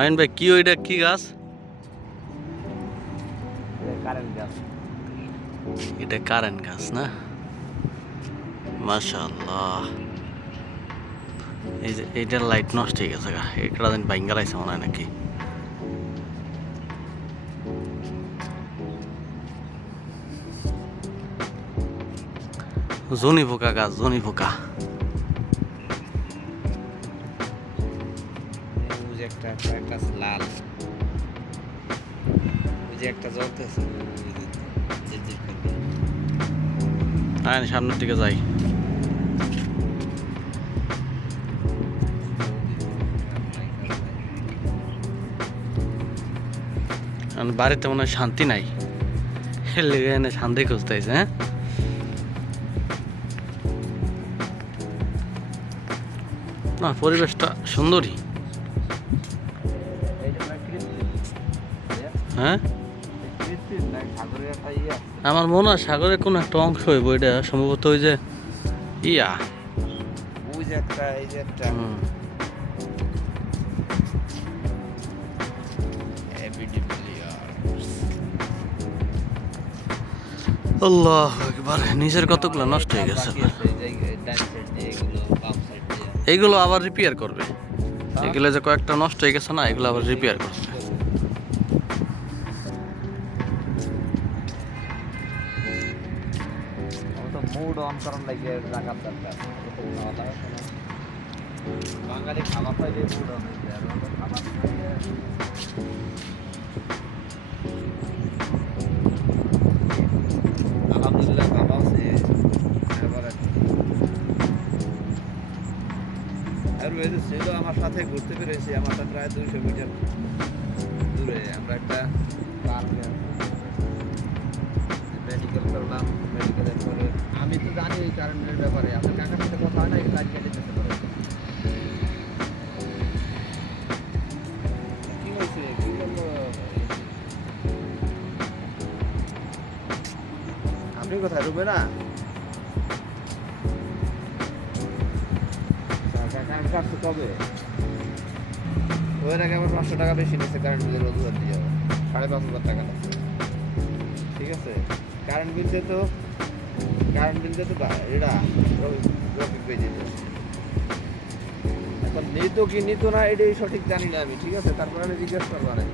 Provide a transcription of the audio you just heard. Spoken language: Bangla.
আইন ভাই কি ওইটা কি গাছ? কারেন্ট গাছ। এটা কারেন্ট গাছ না? মাশাআল্লাহ। এই যে এইটার লাইট নষ্ট হয়ে গেছে গা, এটা দিন ভাঙ্গা লাইছে মনে হয় নাকি। জনি পোকা গাছ, জনি পোকা। ওই যে একটা আছে লাল, ওই যে একটা জ্বলতেছে আইন সামনের দিকে যাই। বাড়িতে মনে হয় শান্তি নাই, লেগে এনে শান্তি খুঁজতেছে। হ্যাঁ, না পরিবেশটা সুন্দরই। হ্যাঁ, আমার মনে হয় সাগরের কোনো একটা অংশ হইব এটা সম্ভবত। ওই যে ইয়া, ওই যে একটা, এই যে একটা আল্লাহ একবার নিজের কতগুলো নষ্ট হয়ে গেছে। এইগুলো আবার রিপেয়ার করবে। এগুলো যে কয়েকটা নষ্ট হয়ে গেছে না, এগুলো আবার রিপেয়ার করবে। মুড অন করার লাগে জায়গার দরকার। বাঙালি খাবার পাইলে মুড অন হয়ে যায়, আর খাবার পাইলে আলহামদুলিল্লাহ ভালো আছে। আর ওই যে ছিল আমার সাথে ঘুরতে পেরেছি, আমার সাথে প্রায় 200 মিটার দূরে আমরা একটা পার্কে মেডিকেল করলাম। মেডিকেলের পরে আমি তো জানি এই কারেন্টের ব্যাপারে, আপনার কাকার সাথে কথা হয় না, এই লাইট কেটে যেতে পারে। কি হয়েছে, কি বলবো, আপনি কোথায় রুমে না? কারেন্ট কাটছে কবে? ওই আগে আবার 500 টাকা বেশি নিচ্ছে কারেন্ট বিলের অজুহাত দিয়ে, 5,500 টাকা লাগছে। ঠিক আছে, কারেন্ট বিল দিয়ে তো এটা রফিক পেয়ে দিত। এখন নিত কি নিত না এটাই সঠিক জানি না আমি। ঠিক আছে, তারপরে আমি জিজ্ঞেস করবো না।